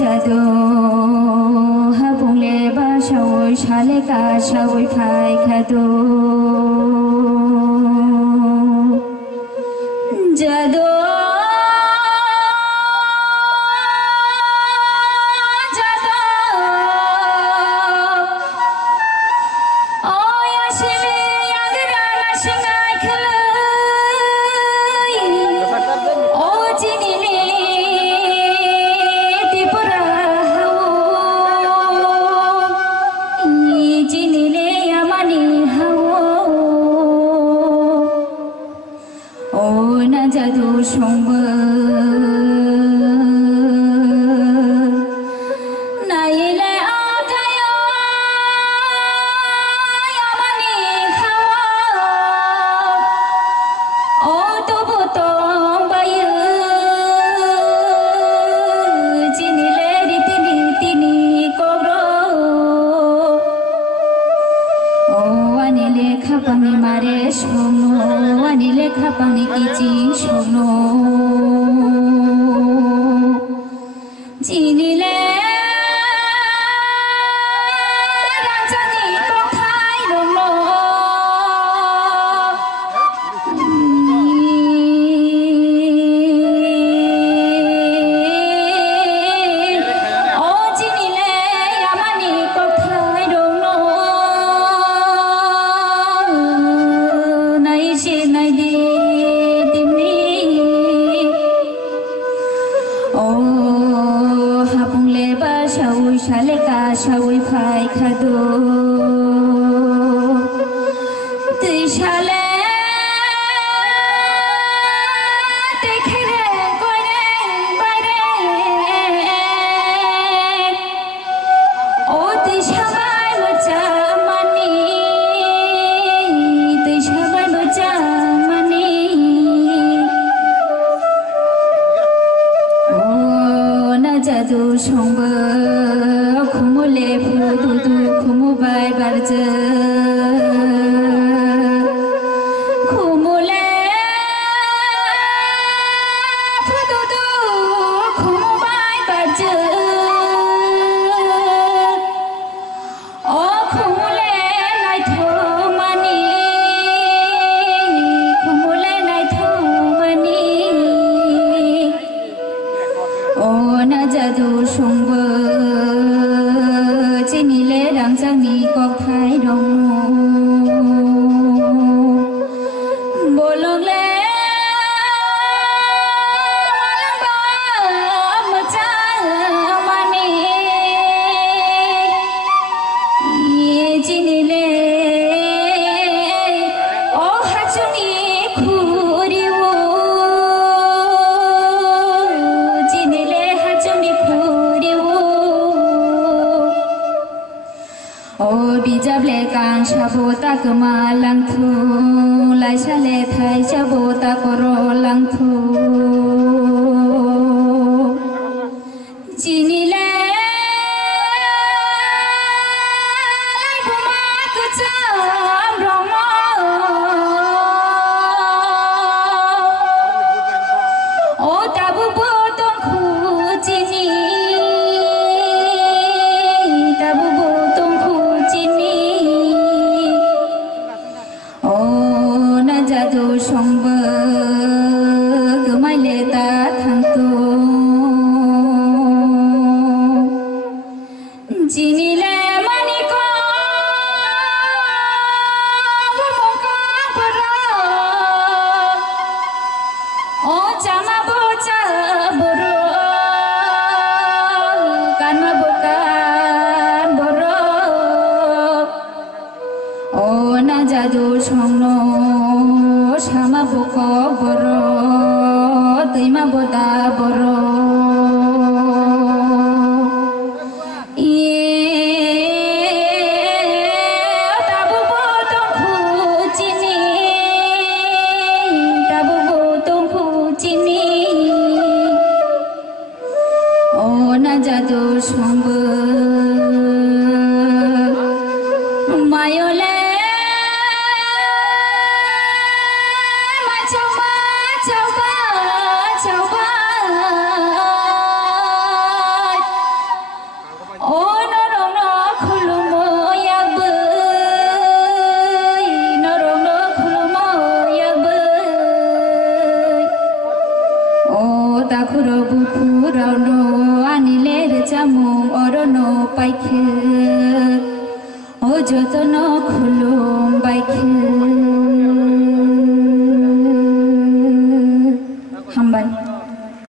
जादू हाबुंले बासावै साले कासावै फाय खादो जादू जादू संग नायले आगाया यामानी हावा ओ तबु तो बायो जिनिले रीतिनी तिनी कब्रो ओ आनिले खापानी मारे सोनो आनिले खापानी किची सोनो जिनिले राजानि कथाय रनो ओ जिनिले यामानि कथाय रनो नायसे नायदि साले कासावै फाय खादो दै साले देखेरे गरे बारे ओ दै साबाय मोजा मानि दै साबाय मोजा मानि ओ ना जादू संबो खुमुले फुदुदु खुमुबाय बारजो खुमुले फुदुदु खुमुबाय बारजो ओ खुमुले नायथो मानि खुमुले नायथो मानि ओ ना जादू संबो जिनिले रांजांनि कथाय दङ बलंले मालाबा मोजां मानि जिनिले अ हाजोनि खुरिउ जिनिले हाजोनि खुरिउ ओ बिजाबले गान साबोता गोमालांथो लाइसाले थाइ साबोता करलांथो जिनिले लाइगुमा गोजाम रङ ओ दाबुबो दंखु जिनि दाबुबो दंखु जिनि ओ ना जादू संबो गोमायले दा थांतो जिनिले मानिक ओ जामाबो जाबोर गानमाबो गानबर ओ ना जादू संनो सामाबो कबर दैमाबो दाबर जादू संग मायोले बुफुरावनो आनिलेर जामुं अरनो पाइखे ओ जतन खुलुम बाइखे